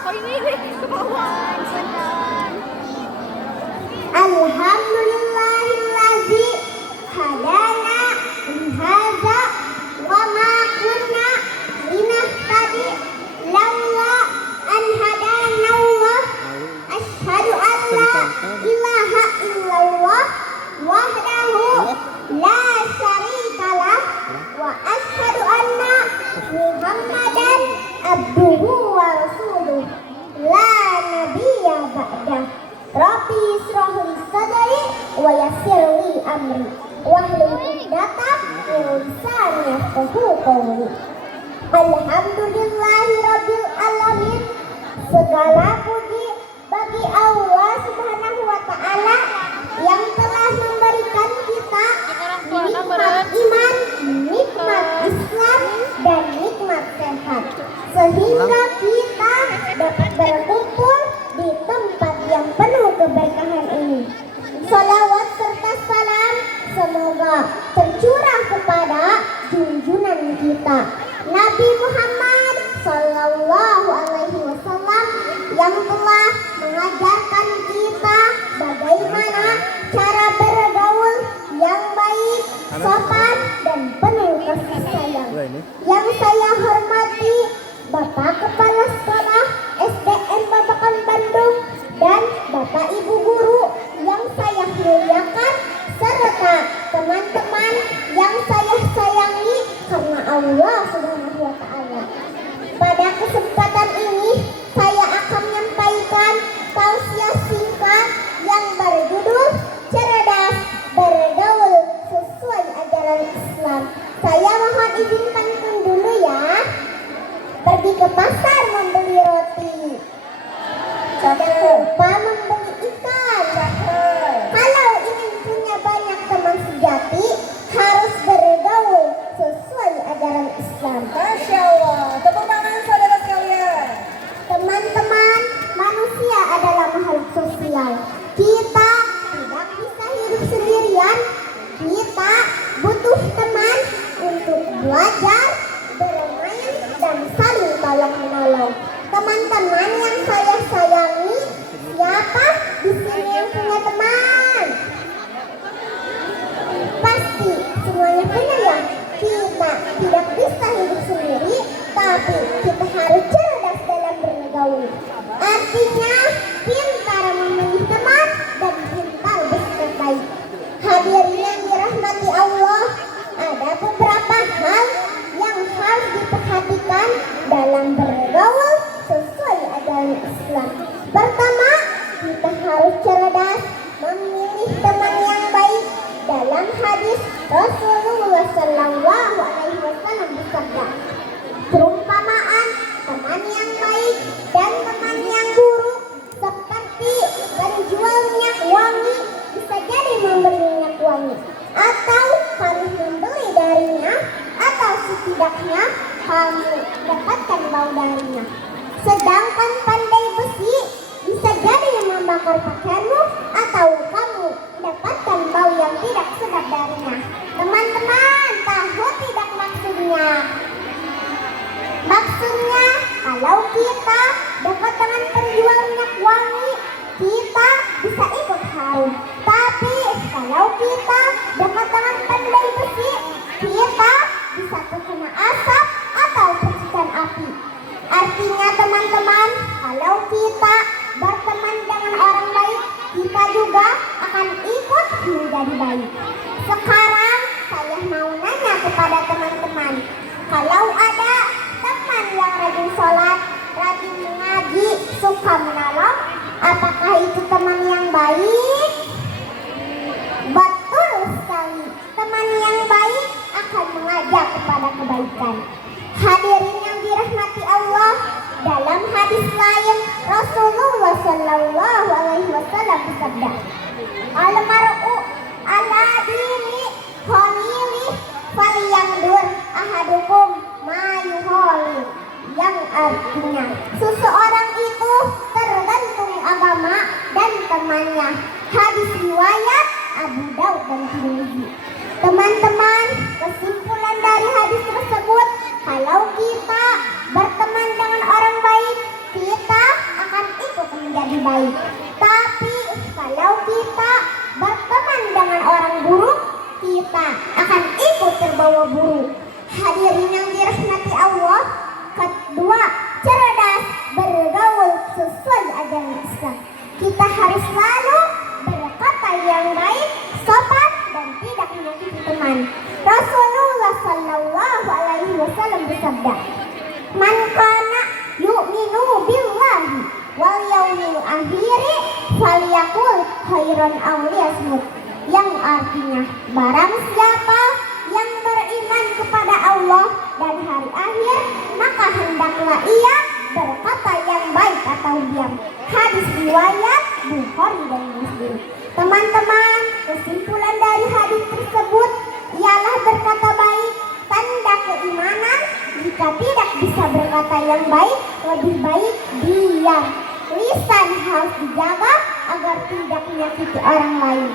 Oh ini ke bawah. Alhamdulillahillazi hadana lihadza wa ma kunna linahtadi laula an hadana Allah. Asyhadu an la ilaha illallah wahdahu la syarikalah wa asyhadu anna Muhammadan abduhu wa rasuluh la nabiyya ba'dah. Rabbi israh li sadri wa yassir li amri wahlul 'uqdatam min lisani yafqahu qawli. Alhamdulillahirabbil alamin. Segala puji bagi Allah Subhanahu wa taala yang telah memberikan kita nikmat iman, nikmat Islam dan nikmat sehat sehingga kita dapat berkumpul di tempat yang penuh keberkahan ini. Salawat serta salam semoga tercurah kepada junjungan kita Nabi Muhammad Sallallahu Alaihi Wasallam yang telah mengajarkan kita bagaimana cara bergaul yang baik, sopan dan penuh kasih sayang. Yang saya hormati Bapak Kepala Sekolah SDN Babakan Bandung dan Bapak Ibu Guru yang saya muliakan serta teman-teman yang saya sayangi karena Allah Subhanahu wa taala. Pada kesempatan ini saya akan menyampaikan tausiah singkat yang berjudul Cerdas Bergaul Sesuai Ajaran Islam. Saya mohon izinkan dulu ya. Pergi ke pasar membeli roti, jangan lupa membeli ikan. Kalau ingin punya banyak teman sejati, harus bergaul sesuai ajaran Islam. Masya Allah. Tepuk tangan saudara sekalian. Teman-teman, manusia adalah makhluk sosial. Kita tidak bisa hidup sendirian. Kita butuh teman untuk belajar, bermain, dan saling tolong menolong. Teman-teman yang saya sayangi, siapa di sini yang punya teman? Pasti semuanya punya ya. Kita tidak bisa hidup sendiri, tapi kita harus cerdas dalam bergaul. Artinya pintar memilih teman dan pintar bersikap baik. Hadirin yang dirahmati Allah, ada beberapa hal yang harus diperhatikan dalam bergaul sesuai ajaran Islam. Pertama, kita harus cerdas memilih teman yang baik. Dalam hadis Rasulullah Sallallahu Alaihi Wasallam bersabda, perumpamaan teman yang baik dan teman yang buruk seperti penjual minyak wangi bisa jadi membeli minyak wangi, atau harus membeli darinya, atau setidaknya kamu dapatkan bau darinya. Sedangkan pandai besi bisa jadi membakar pakaianmu, atau kamu dapatkan bau yang tidak sedap darinya. Teman-teman, tahu tidak maksudnya? Maksudnya, kalau kita dapat dengan penjual minyak wangi, kita bisa ikut harum. Tapi kalau kita dapat dengan pandai besi, kita bisa terkena asap atau percikan api. Artinya teman-teman, kalau kita berteman dengan orang baik, kita juga akan ikut menjadi baik. Sekarang saya mau nanya kepada teman-teman, kalau ada teman yang rajin sholat, rajin mengaji, suka menolong, apakah itu teman yang baik? Betul sekali, teman yang baik akan mengajak kepada kebaikan. Hadirin yang dirahmati Allah, dalam hadis lain Rasulullah Sallallahu Alaihi Wasallam bersabda, al-mar'u ala dini khalili falyandur ahadukum ma yukhali, yang artinya seseorang itu tergantung agama dan temannya. Hadis riwayat Abu Daud dan Tirmidzi. Teman-teman, kesimpulan dari hadis tersebut, kalau kita berteman dengan orang baik, kita bersabda, "Man kana yu'minu billahi wal yaumil akhiri falyaqul khairan aw liyasmut." Yang artinya, barang siapa yang beriman kepada Allah dan hari akhir, maka hendaklah ia berkata yang baik atau diam. Hadis riwayat Bukhari dan Muslim. Teman-teman, kesimpulan dari hadis tersebut ialah berkata baik tanda keimanan. Jika tidak bisa berkata yang baik, lebih baik diam. Lisan harus dijaga agar tidak menyakiti orang lain.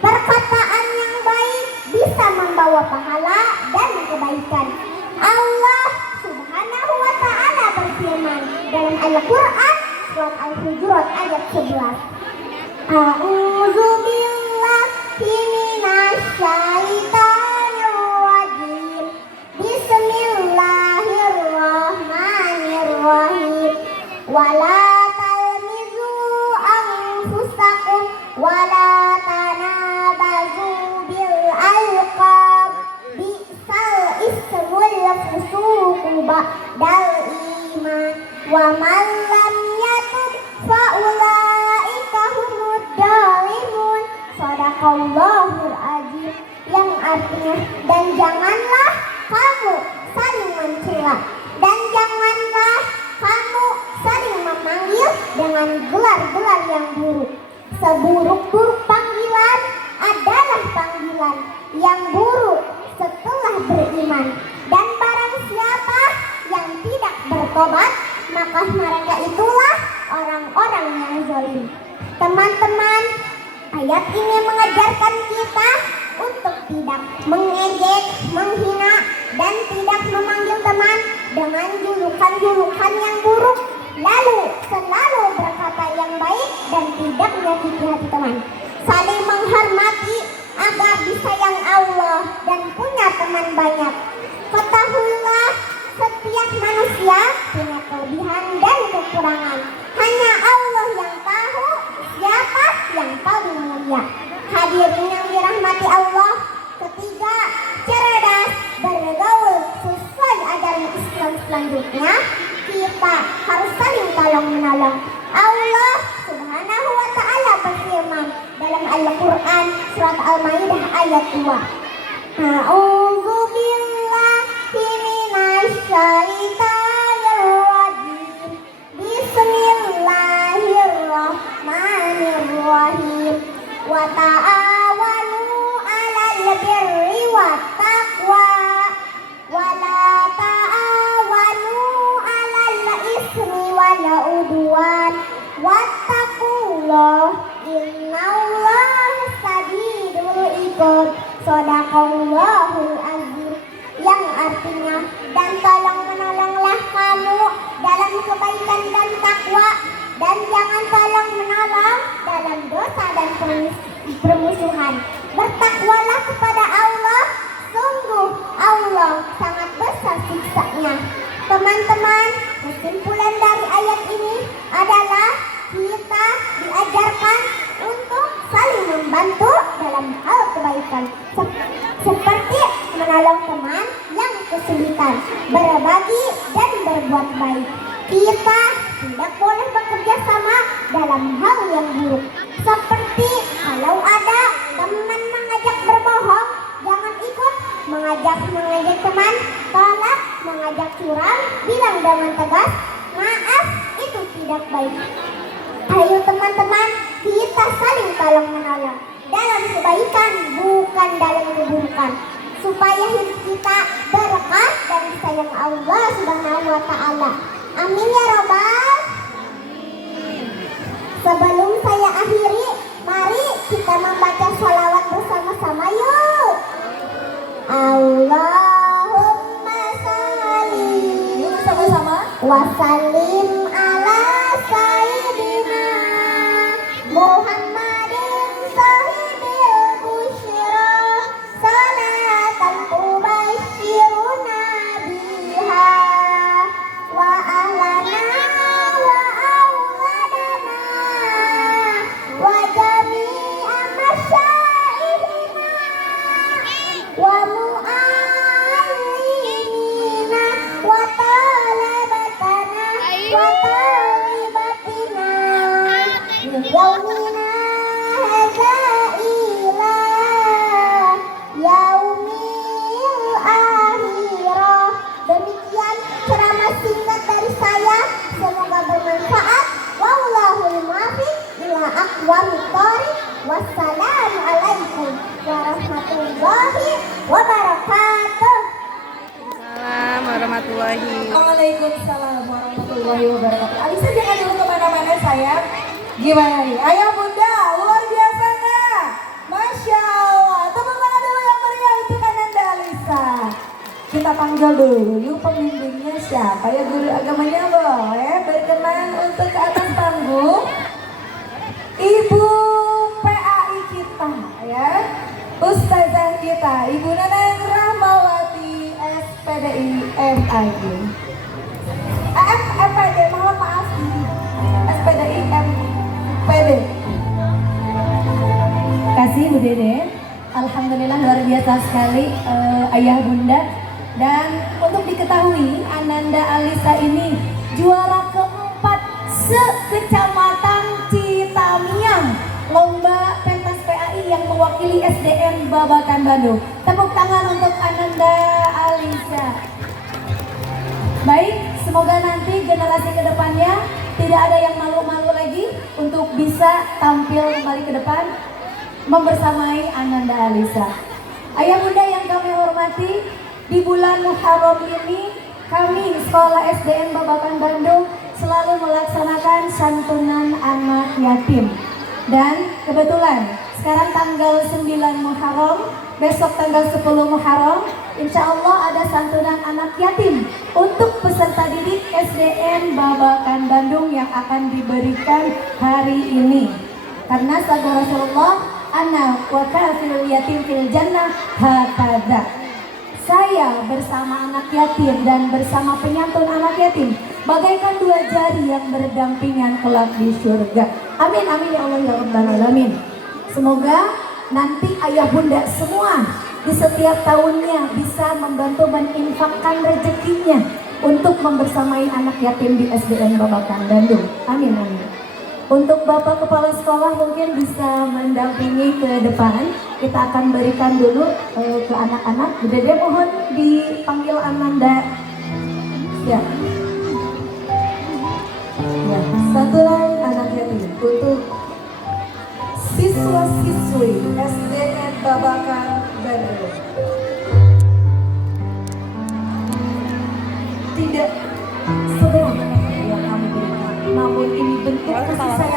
Perkataan yang baik bisa membawa pahala dan kebaikan. Allah Subhanahu wa ta'ala berfirman dalam Al-Quran surat Al-Hujurat ayat 11. A'udzu billahi minasyaitonir rajim. Bismillahirrahmanirrahim. Wala talmizu anfusakum wala tanabazu bil alqab. Bi'sal ismul fusuqu ba'dal iman wa man lam yatub fa ulaika humud dhalimun. Shadaqallahul azim. Yang artinya, dan janganlah kamu saling mencela dan janganlah kamu saling memanggil dengan gelar-gelar yang buruk. Seburuk-buruk panggilan adalah panggilan yang buruk setelah beriman. Dan barang siapa yang tidak bertobat, maka mereka itulah orang-orang yang zalim. Teman-teman, ayat ini mengajarkan kita untuk tidak mengejek, menghina, dan tidak memanggil teman dengan julukan-julukan yang buruk. Lalu selalu berkata yang baik dan tidak menyakiti hati teman. Saling menghormati agar disayang Allah dan punya teman banyak. Ketahuilah, setiap manusia punya kelebihan dan kekurangan. Hanya Allah yang tahu siapa yang paling mulia. Hadirin yang dirahmati Allah, ketiga, cerdas bergaul sesuai ajaran Islam. Selanjutnya, kita harus saling tolong-menolong. Allah Subhanahu wa ta'ala berfirman dalam Al-Quran surat Al-Maidah ayat 2. A'udzu billahi minasyaitonir rajim. Bismillahirrahmanirrahim. Wa ta'awanu 'alal birri wat taqwa wa la ta'awanu 'alal ismi wal 'udwan wattaqullah innallaha shadidul iqab. Shadaqallahul azim. Yang artinya, dan tolong menolonglah kamu dalam kebaikan dan takwa, dan jangan tolong menolong dalam dosa dan permusuhan. Bertakwalah kepada Allah, sungguh Allah sangat besar siksanya. Teman-teman, kesimpulan dari ayat ini adalah kita diajarkan untuk saling membantu dalam hal kebaikan, seperti menolong teman yang kesulitan, berbagi dan berbuat baik. Kita tidak boleh bekerja sama dalam hal yang buruk, seperti kalau ada teman mengajak berbohong, jangan ikut. Mengajak teman, tolak. Mengajak curang, bilang dengan tegas, maaf, itu tidak baik. Ayo teman-teman, kita saling tolong menolong dalam kebaikan, bukan dalam keburukan, supaya hidup kita berkah dan disayang Allah Subhanahu wa ta'ala. Amin ya Rabbal. Sebelum saya akhiri, mari kita membaca sholawat bersama-sama yuk. Allahumma sholli Sama-sama. wa sallim ala sayyidina Muhammadin sahibil busyra salatan tubasyiruna biha wa ahlana wa auladana wa jami'a masyaihina wa mu'allimina wa wa mithoriq. Wassalamualaikum warahmatullahi wabarakatuh. Assalamualaikum warahmatullahi. Waalaikumsalam warahmatullahi wabarakatuh. Alisa jangan dulu kemana-mana sayang. Gimana nih? Ayah bunda, luar biasa nggak? Masya Allah. Tepuk tangan dulu yang meriah untuk Ananda Alisa. Kita panggil dulu yuk pembimbingnya siapa ya, guru agamanya boleh berkenan untuk ke atas panggung. Ibu PAI kita ya, Ustazah kita, Ibu Neneng Rahmawati SPDI MID. MPD, mohon maaf. SPDI MPD. Kasih Bu Dede. Alhamdulillah luar biasa sekali ayah bunda. Dan untuk diketahui Ananda Alisa ini juara keempat se-Kecamatan Citamiang lomba pentas PAI yang mewakili SDN Babakan Bandung. Tepuk tangan untuk Ananda Alisa. Baik, semoga nanti generasi kedepannya tidak ada yang malu-malu lagi untuk bisa tampil kembali ke depan membersamai Ananda Alisa. Ayah bunda yang kami hormati, di bulan Muharram ini kami Sekolah SDN Babakan Bandung selalu melaksanakan santunan anak yatim. Dan kebetulan sekarang tanggal 9 Muharram, besok tanggal 10 Muharram, insya Allah ada santunan anak yatim untuk peserta didik SDN Babakan Bandung yang akan diberikan hari ini. Karena sabda Rasulullah, ana wa kafilul yatim fil jannah hakadha. Saya bersama anak yatim dan bersama penyantun anak yatim bagaikan dua jari yang berdampingan kelak di surga. Amin amin ya Allah ya Rabbal alamin. Semoga nanti ayah bunda semua di setiap tahunnya bisa membantu menginfakkan rezekinya untuk membersamai anak yatim di SDN Babakan Bandung. Amin amin. Untuk Bapak Kepala Sekolah mungkin bisa mendampingi ke depan. Kita akan berikan dulu ke anak-anak. Bu Dede mohon dipanggil Ananda. Ya. Ya, santunan anak yatim untuk siswa-siswi SDN Babakan Bandung. Tidak sederhana yang kami berikan, namun ini bentuk kasih sayang